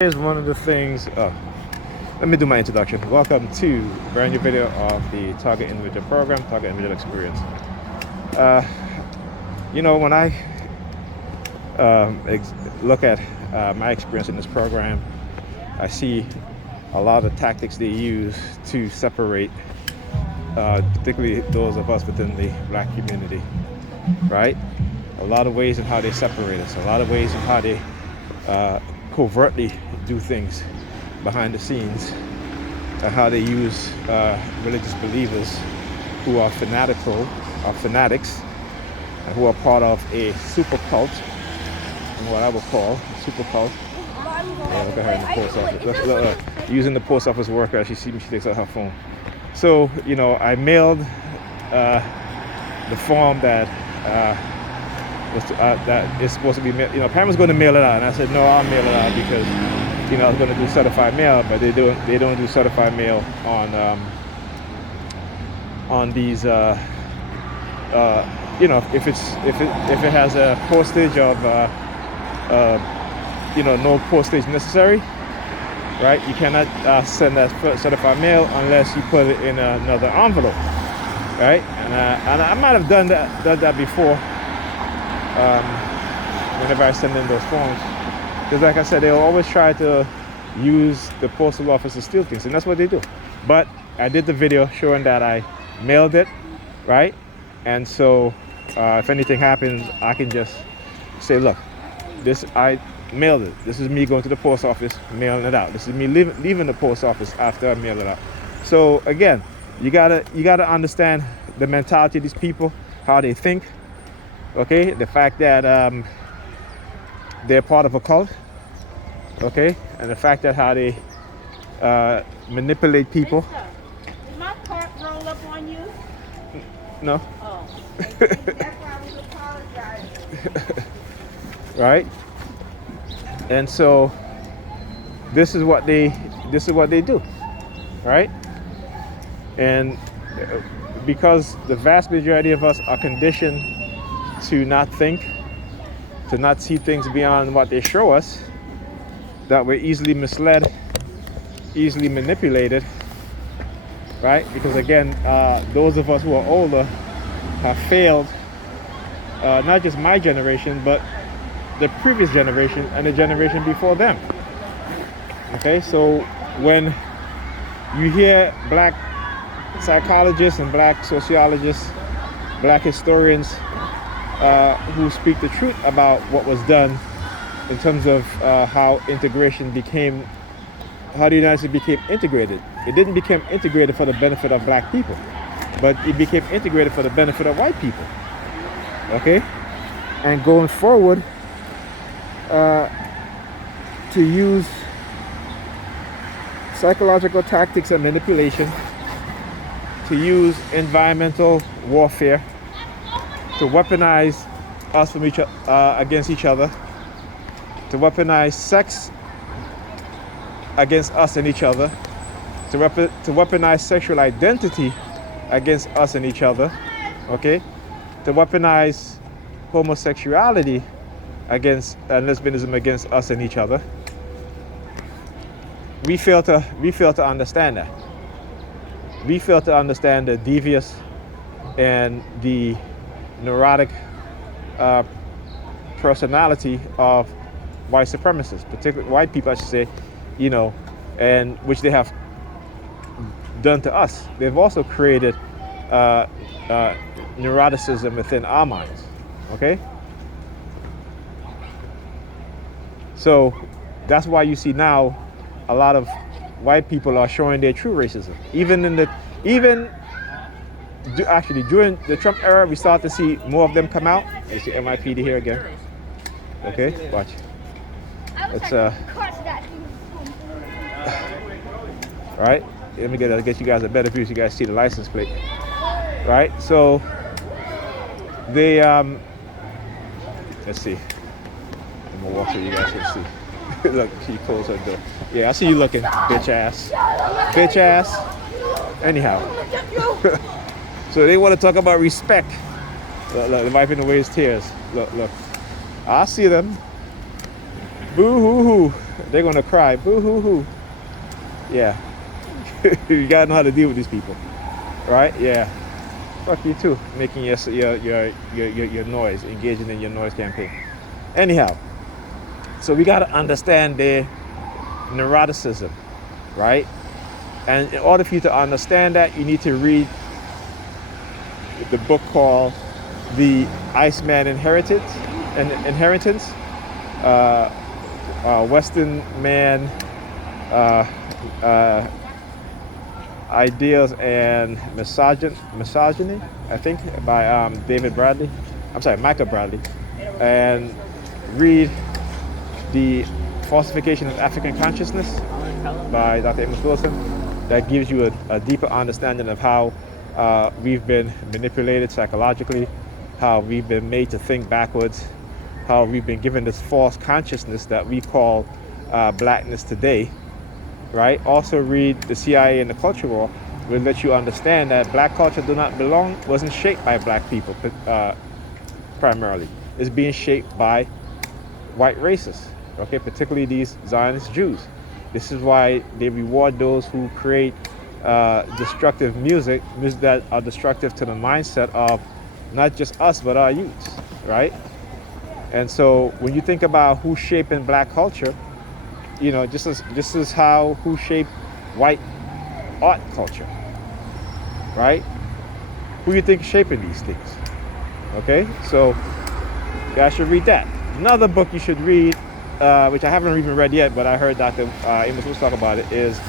Here's one of the things. Let me do my introduction. Welcome to a brand new video of the Target Individual Program, Target Individual Experience. When I look at my experience in this program, I see a lot of tactics they use to separate, particularly those of us within the Black community, right? A lot of ways in how they separate us, a lot of ways in how they covertly do things behind the scenes, and how they use religious believers who are fanatics, and who are part of a super cult, and what I would call a super cult. Yeah, look at her in the post office. Look, using the post office worker. She sees me, she takes out her phone. So, I mailed the form that that is supposed to be mailed. Pam was going to mail it out, and I said, no, I'll mail it out because, I was going to do certified mail, but they don't do certified mail on these. If it has a postage of no postage necessary, right? You cannot send that certified mail unless you put it in another envelope, right? And I might have done that before. Whenever I send in those forms, because like I said, they'll always try to use the postal office to steal things, and that's what they do. But I did the video showing that I mailed it, right? And so if anything happens, I can just say, look, I mailed it. This is me going to the post office, mailing it out. This is me leaving the post office after I mail it out. So again, you gotta understand the mentality of these people, how they think. Okay, the fact that they're part of a cult, okay, and the fact that how they manipulate people. Did my cart roll up on you? No. Oh, that's why I was apologizing. Right, and so this is what they do, right? And because the vast majority of us are conditioned to not think, to not see things beyond what they show us, that we're easily misled, easily manipulated, right? Because again, those of us who are older have failed, not just my generation, but the previous generation and the generation before them. Okay, so when you hear Black psychologists and Black sociologists, Black historians, who speak the truth about what was done in terms of how the United States became integrated. It didn't become integrated for the benefit of Black people, but it became integrated for the benefit of white people. Okay? And going forward, to use psychological tactics and manipulation, to use environmental warfare, to weaponize us from against each other, to weaponize sex against us and each other, to weaponize sexual identity against us and each other, okay, to weaponize homosexuality against and lesbianism against us and each other. We fail to understand that. We fail to understand the devious and the neurotic personality of white supremacists, particularly white people, I should say, and which they have done to us. They've also created neuroticism within our minds. Okay, so that's why you see now a lot of white people are showing their true racism. Actually, during the Trump era, we start to see more of them come out. You see MIPD here again. Okay, watch. It's right. Let me get you guys a better view so you guys see the license plate. Right. So they let's see. I'm gonna walk so you guys can see. Look, she closed her door. Yeah, I see you looking, bitch ass. Bitch ass. Anyhow. So they want to talk about respect. Look, wiping away his tears. Look. I see them. Boo hoo hoo. They're gonna cry. Boo hoo hoo. Yeah. You gotta know how to deal with these people, right? Yeah. Fuck you too, making your noise, engaging in your noise campaign. Anyhow, so we gotta understand their neuroticism, right? And in order for you to understand that, you need to read the book called The Iceman Inheritance, Western Man, uh, uh, Ideals and Misogyny, I think, by David Bradley. I'm sorry, Michael Bradley. And read The Falsification of African Consciousness by Dr. Amos Wilson. That gives you a deeper understanding of how we've been manipulated psychologically, how we've been made to think backwards, how we've been given this false consciousness that we call blackness today, right? Also read The CIA and the Culture War, will let you understand that black culture wasn't shaped by black people primarily. It's being shaped by white racists, okay, particularly these Zionist Jews. This is why they reward those who create destructive music that are destructive to the mindset of not just us, but our youths, right? And so when you think about who's shaping black culture, you know, just as how who shaped white art culture, right? Who you think is shaping these things? Okay, so you guys should read that. Another book you should read, which I haven't even read yet, but I heard Dr. Amos was talk about it, is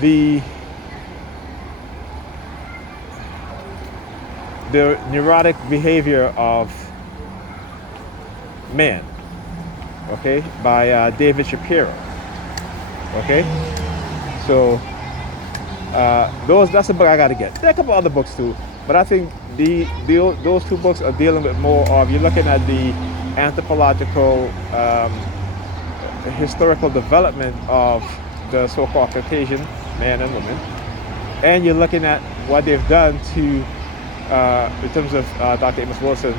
the neurotic behavior of man. Okay, by David Shapiro. Okay, so that's a book I got to get. There are a couple other books too, but I think those two books are dealing with more of, you're looking at the anthropological, historical development of the so-called Caucasian man and woman, and you're looking at what they've done to, in terms of Dr. Amos Wilson,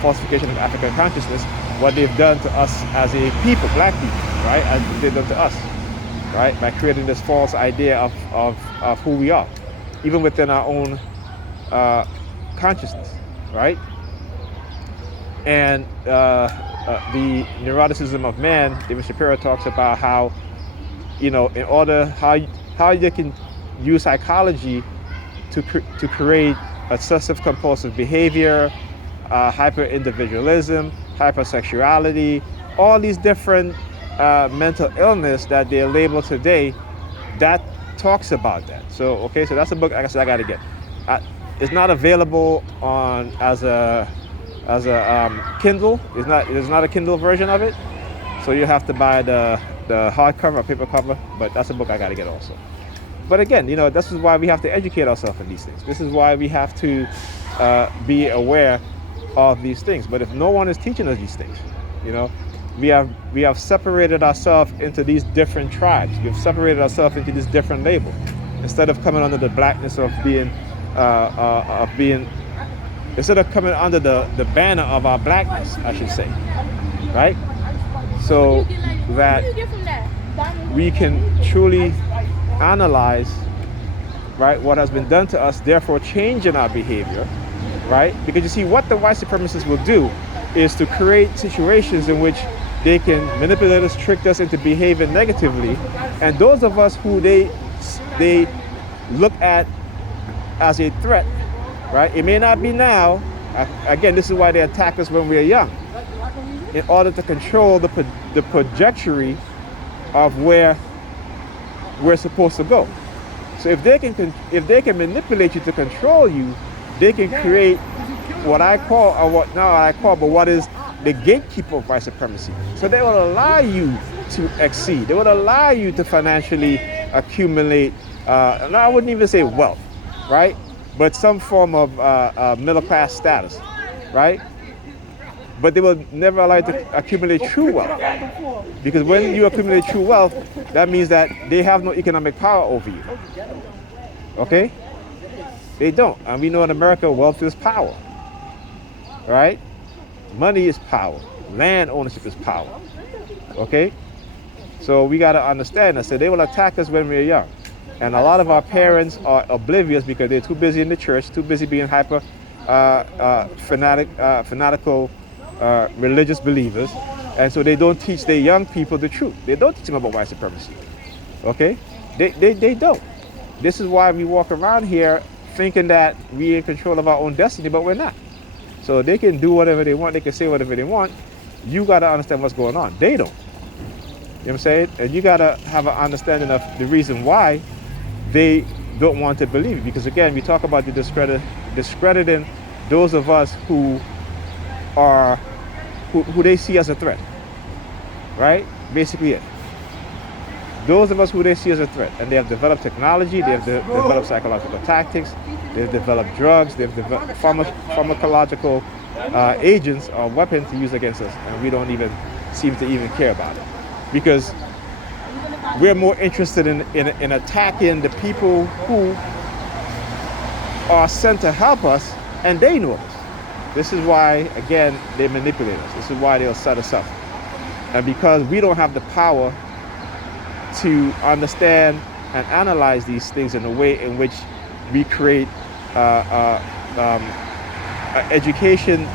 falsification of African consciousness, what they've done to us as a people, black people, right? As they've done to us, right? By creating this false idea of who we are, even within our own consciousness, right? And the neuroticism of man, David Shapiro talks about how, you know, in order, how you can use psychology to create obsessive compulsive behavior, hyper-individualism, hypersexuality, all these different mental illness that they're labeled today, that talks about that. So, okay, so that's a book I guess I got to get. It's not available on as a Kindle. There's not a Kindle version of it, so you have to buy the hardcover or paper cover. But that's a book I got to get also. But again, you know, this is why we have to educate ourselves in these things. This is why we have to be aware of these things. But if no one is teaching us these things, you know, we have separated ourselves into these different tribes. We've separated ourselves into these different labels instead of coming under the blackness of being instead of coming under the banner of our blackness, I should say, right? So that we can truly analyze, right, what has been done to us, therefore changing our behavior, right? Because you see, what the white supremacists will do is to create situations in which they can manipulate us, trick us into behaving negatively, and those of us who they look at as a threat, right? It may not be now. Again, this is why they attack us when we are young, in order to control the trajectory of where we're supposed to go. So if they can manipulate you to control you, they can create what I call, or what now I call, but what is the gatekeeper of white supremacy. So they will allow you to exceed. They will allow you to financially accumulate. No, I wouldn't even say wealth, right? But some form of middle class status, right? But they will never allow you to accumulate true wealth. Because when you accumulate true wealth, that means that they have no economic power over you. Okay? They don't. And we know in America, wealth is power. Right? Money is power. Land ownership is power. Okay? So we got to understand that. So they will attack us when we're young. And a lot of our parents are oblivious because they're too busy in the church, too busy being hyper fanatical religious believers. And so they don't teach their young people the truth. They don't teach them about white supremacy. Okay? They don't. This is why we walk around here thinking that we're in control of our own destiny, but we're not. So they can do whatever they want. They can say whatever they want. You got to understand what's going on. They don't. You know what I'm saying? And you got to have an understanding of the reason why they don't want to believe it. Because again, we talk about the discrediting those of us who they see as a threat. Right? Basically it. Those of us who they see as a threat. And they have developed technology, they have developed psychological tactics, they've developed drugs, they've developed pharmacological agents or weapons to use against us. And we don't even seem to even care about it. Because we're more interested in attacking the people who are sent to help us, and they know this. This is why, again, they manipulate us. This is why they'll set us up. And because we don't have the power to understand and analyze these things in a way in which we create education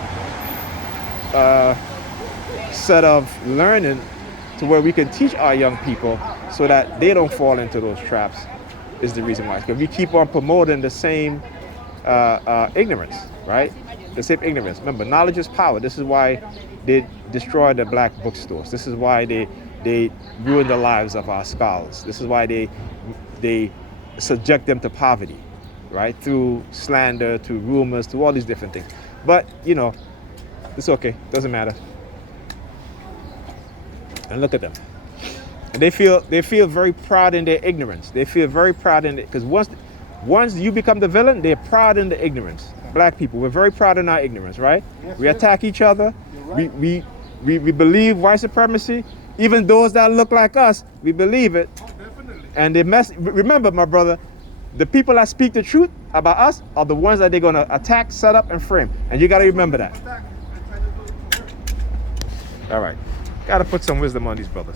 set of learning to where we can teach our young people so that they don't fall into those traps is the reason why. Because we keep on promoting the same ignorance, right? The same ignorance. Remember, knowledge is power. This is why they destroy the black bookstores. This is why they ruin the lives of our scholars. This is why they subject them to poverty, right? Through slander, to rumors, to all these different things. But, you know, it's okay. Doesn't matter. And look at them. And they feel very proud in their ignorance. They feel very proud in it because once you become the villain, they're proud in the ignorance. Black people, we're very proud in our ignorance, right? Yes, we attack each other. Right. We believe white supremacy. Even those that look like us, we believe it. Oh, definitely. And they remember, my brother, the people that speak the truth about us are the ones that they're going to attack, set up, and frame. And you got to remember that. All right. Got to put some wisdom on these brothers.